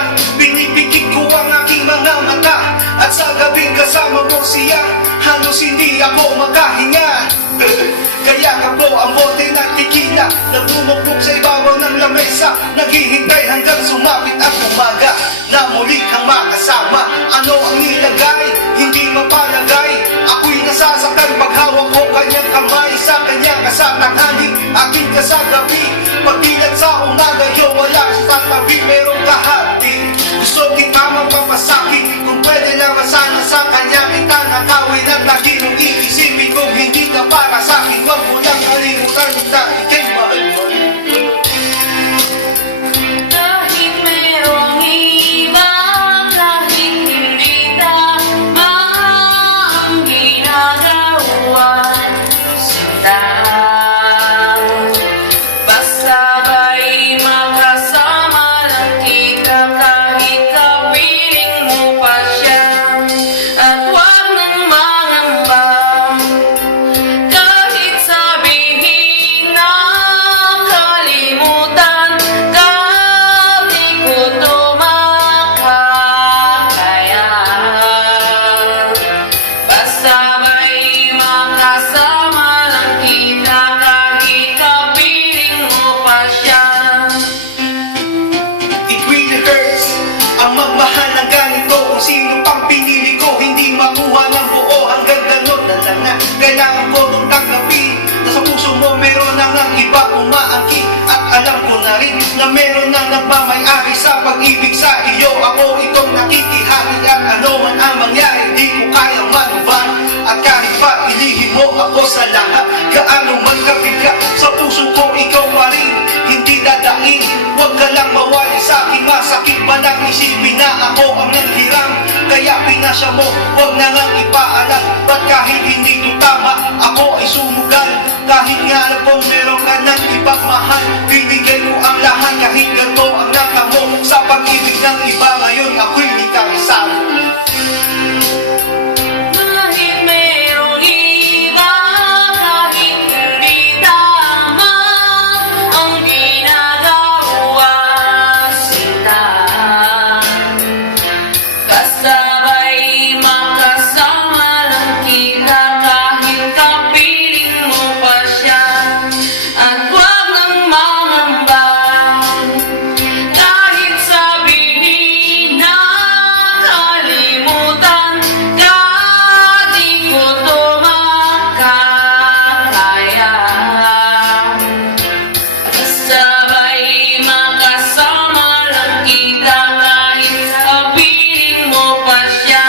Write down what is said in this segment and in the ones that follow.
kalimutan. Pinipikit ko ang aking mga mata, at sa gabing kasama mo siya, halos hindi ako makahinga. Kaya kaplo ang bote ng tequila, nagdumukbok sa ibabaw ng lamesa, naghihintay hanggang sumapit ang umaga, na muli kang makasama. Ano ang nilagay? Hindi mapalagay. Ako'y nasasaktan paghawak ko kanyang kamay, sa kanyang kasatanghali, aking kasagabi. Pagdilat sa umaga, yo wala sa tabi, merong kahati. Gusto kita mapapasakit, kung pwede lang sana sa kanya kita nakawin. At lagi nung iisipin kung hindi ka para sa'kin, wag mo lang kalimutan na ikay mahal mo. Kahit merong iba, kahit hindi tama ang ginagawa, sinta. Basta ba'y makasama lang kita, kahit kapiling mo pa siya, at wag nang mangamba. Kahit sabihin na kalimutan ka, di ko to makakaya. Basta ba'y makasama lang kita, kahit kapiling mo pa siya. It really hurts ang magmahal ng ganito. Kung sino pang pinili ko, hindi makuha ng buo. Hanggang ganun na lang na kailangan ko nung tanggapin, na sa puso mo meron nang ang iba umaangkin. At alam ko na rin na meron nang nagmamay-ari sa pag-ibig sa iyo. Ako itong nakikihati, at ano man ang mangyari, di ko kayang manuban. At kahit pa ilihim mo ako sa lahat, gaano man kabigat, sa puso ko ikaw pa rin, hindi dadaing. Huwag ka lang mawali sa akin, masakit ba lang isipin na ako ang nanghiram? Kaya pinasya mo, huwag na nga ipaalam. Ba't kahit hindi ko tama, ako ay sumugal? Kahit nga alam kong meron ka ng ibang mahal, binigay mo ang lahat kahit ganito ang natamo. Sa pag-ibig ng iba ngayon, ako'y hindi ka kasama. Kahit merong iba, kahit hindi tama ang ginagawa, sinta. Basta ba'y makasama lang kita, kahit kapiling mo pa siya, at wag nang mangamba. Kahit sabihin na kalimutan ka, di ko to makakaya. Basta ba'y makasama lang kita, kahit kapiling mo pa siya.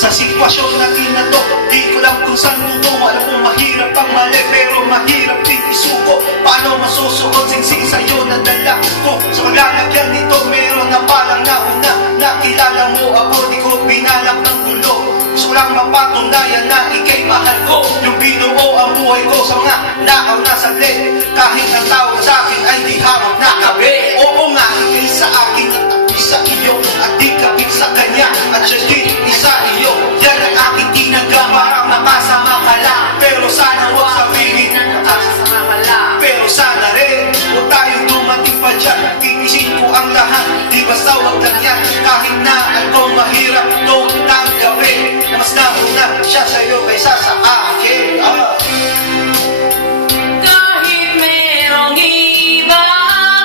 Sa sitwasyon natin na to, di ko lang kung saan tutungo. Alam kong mahirap ang mali, pero mahirap din isuko. Paano masusuot singsing sa'yo na dala ko? Sa paglalagyan nito, meron na palang nauna. Nakilala mo ako, di ko pinalak ng gulo. Gusto ko lang mapatunayan na ikay mahal ko. Yung binuo ang buhay ko sa mga nakaw na saglit. Kahit ang tawag sa akin ay di harap na kabe. Oo nga, ikay sa akin at ako'y sa iyo, at di kapit sa kanya, at siya din isa iyo. Yan ang aking tinagam, parang nakasama ka lang. Pero sana huwag sabihin na nakasama ka lang. Pero sana rin, huwag tayong dumating pa dyan. Titisin ko ang lahat, di basta huwag lang yan. Kahit na ako mahirap, don't tanggapin. Mas nauna siya sa'yo kaysa sa akin. Kahit merong iba,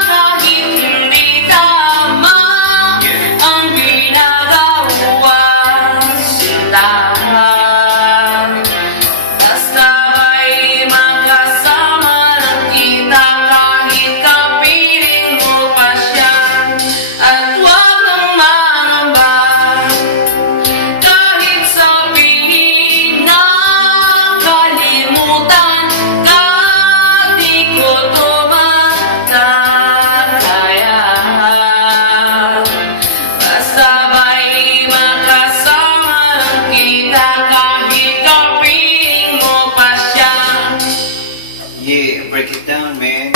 kahit hindi tama ang ginagawa, sinta. Basta ba'y makasama lang kita, kahit kapiling mo pa siya, at wag nang mangamba. Kahit sabihin na kalimutan ka, di ko to makakaya. Basta ba'y makasama lang kita, kahit kapiling mo pa siya. Yeah, break it down, man.